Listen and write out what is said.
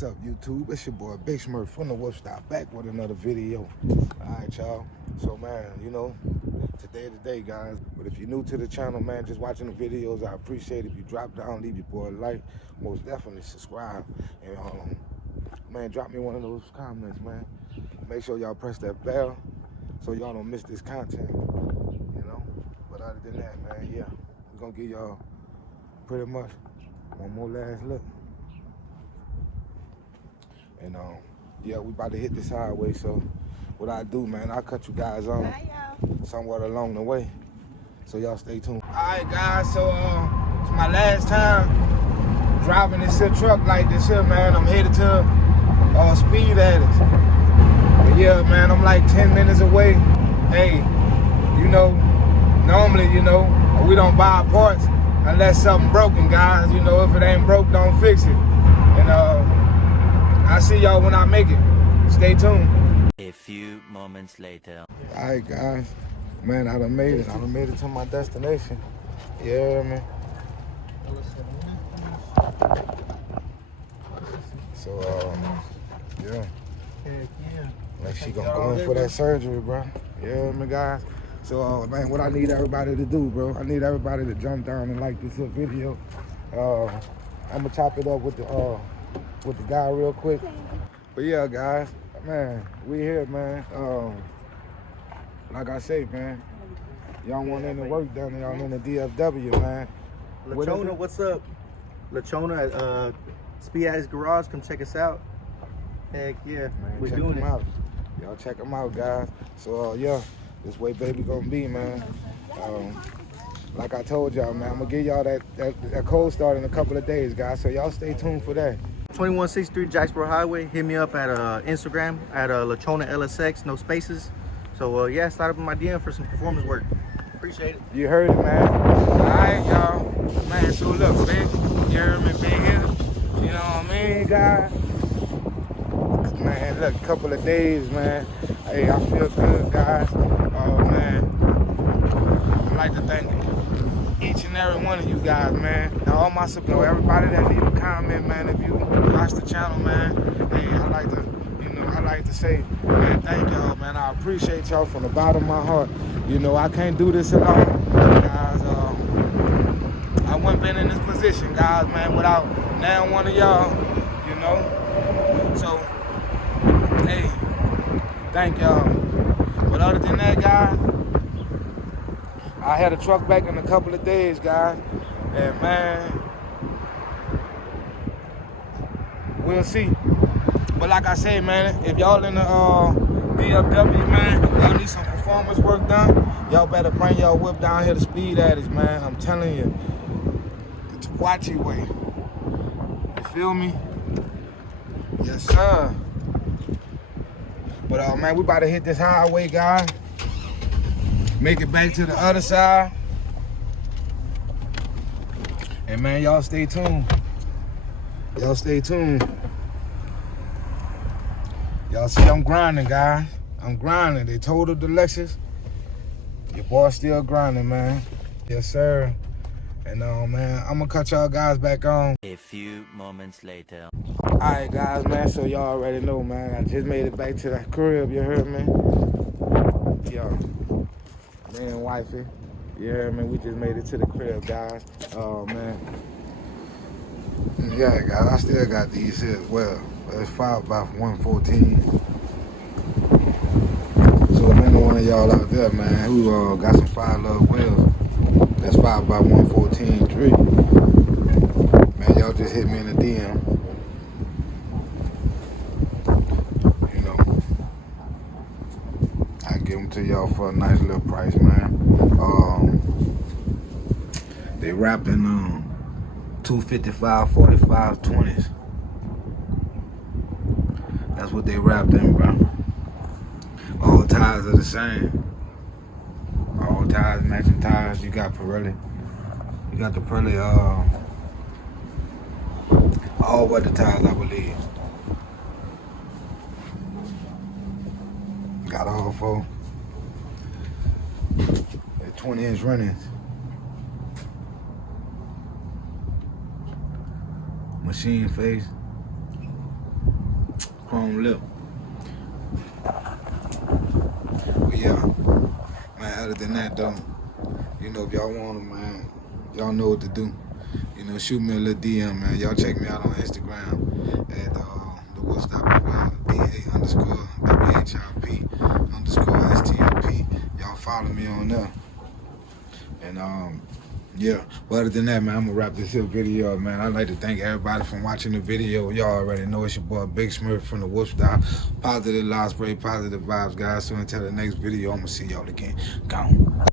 What's up, YouTube? It's your boy Big Smurf from the Wolf Stop, back with another video. Alright, y'all. So, man, you know, today the day, guys. But if you're new to the channel, man, just watching the videos, I appreciate it. If you drop down, leave your boy a like. Most definitely subscribe. And, man, drop me one of those comments, man. Make sure y'all press that bell so y'all don't miss this content, you know? But other than that, man, yeah, we're going to give y'all pretty much one more last look. And yeah, we about to hit this highway, so what I do, man, I'll cut you guys on somewhat along the way. So y'all stay tuned. Alright guys, so it's my last time driving this here truck like this here, man. I'm headed to Speed Addicts. But yeah, man, I'm like 10 minutes away. Hey, you know, normally, you know, we don't buy parts unless something broken, guys. You know, if it ain't broke, don't fix it. And I'll see y'all when I make it. Stay tuned. A few moments later. All right, guys. Man, I done made it. I done made it to my destination. You hear me? So, yeah. Like she gonna go in for that surgery, bro. You hear me, guys? So, man, what I need everybody to do, bro, I need everybody to jump down and like this video. I'm gonna chop it up with the guy real quick. But yeah, guys, man, we here, man. Like I say, man, y'all want any work done, y'all in the DFW, man. Lachona, what's up? Lachona at Speed Addicts Garage, come check us out. Heck yeah, Man, we're check doing them it. out. Y'all check them out, guys. So yeah, this way baby gonna be, man. Like I told y'all, man, I'm gonna give y'all that cold start in a couple of days, guys. So y'all stay tuned for that. 2163 Jacksboro Highway. Hit me up at Instagram at Lachona LSX, no spaces. So yeah, start up in my DM for some performance work. Appreciate it. You heard it, man. All right, y'all. Man, so look, big, you heard me, big here. You know what I mean, guys? Man, look, a couple of days, man. Hey, I feel good, guys. Oh, man. I'd like to thank each and every one of you guys, man. And all my support, everybody that leave a comment, man. If you watch the channel, man, hey, I like to say, man, thank y'all, man. I appreciate y'all from the bottom of my heart. You know, I can't do this alone, guys. I wouldn't been in this position, guys, man, without now one of y'all, you know. So, hey, thank y'all. But other than that, guys, I had a truck back in a couple of days, guys, and man, we'll see. But like I say, man, if y'all in the DFW, man, y'all need some performance work done, y'all better bring y'all whip down here to Speed Addicts, man. I'm telling you, the Taquachi way. You feel me? Yes, sir. But man, we about to hit this highway, guys. Make it back to the other side. And man, y'all stay tuned. Y'all stay tuned. Y'all see I'm grinding, guys. I'm grinding. They totaled the Lexus. Your boy still grinding, man. Yes, sir. And man, I'm gonna cut y'all guys back on. A few moments later. Alright, guys, man, so y'all already know, man. I just made it back to that crib, you heard me? Yo, me and wifey, you heard me? We just made it to the crib, guys. Oh, man. Yeah, guys, I still got these here as well. But it's 5x114. So, if any one of y'all out there, man, who got some 5 love wheels, that's 5x114 tree. Man, y'all just hit me in the DM. You know, I give them to y'all for a nice little price, man. They wrapped in 255, 45, 20s. That's what they wrapped in, bro. All tires are the same. All tires, matching tires. You got Pirelli. You got the Pirelli, all weather tires, I believe. Got all 4. They're 20-inch run-ins. Machine face. chrome lip. But yeah, man, other than that though, you know, if y'all want them, man, y'all know what to do. You know, shoot me a little DM, man. Y'all check me out on Instagram at the Woodstock DA_WHIP_STOP. Y'all follow me on there. And yeah, but other than that, man, I'm gonna wrap this here video up, man. I'd like to thank everybody for watching the video. Y'all already know it's your boy Big Smurf from the Wolfstyle. Positive live spray, positive vibes, guys. So until the next video, I'm gonna see y'all again. Gone.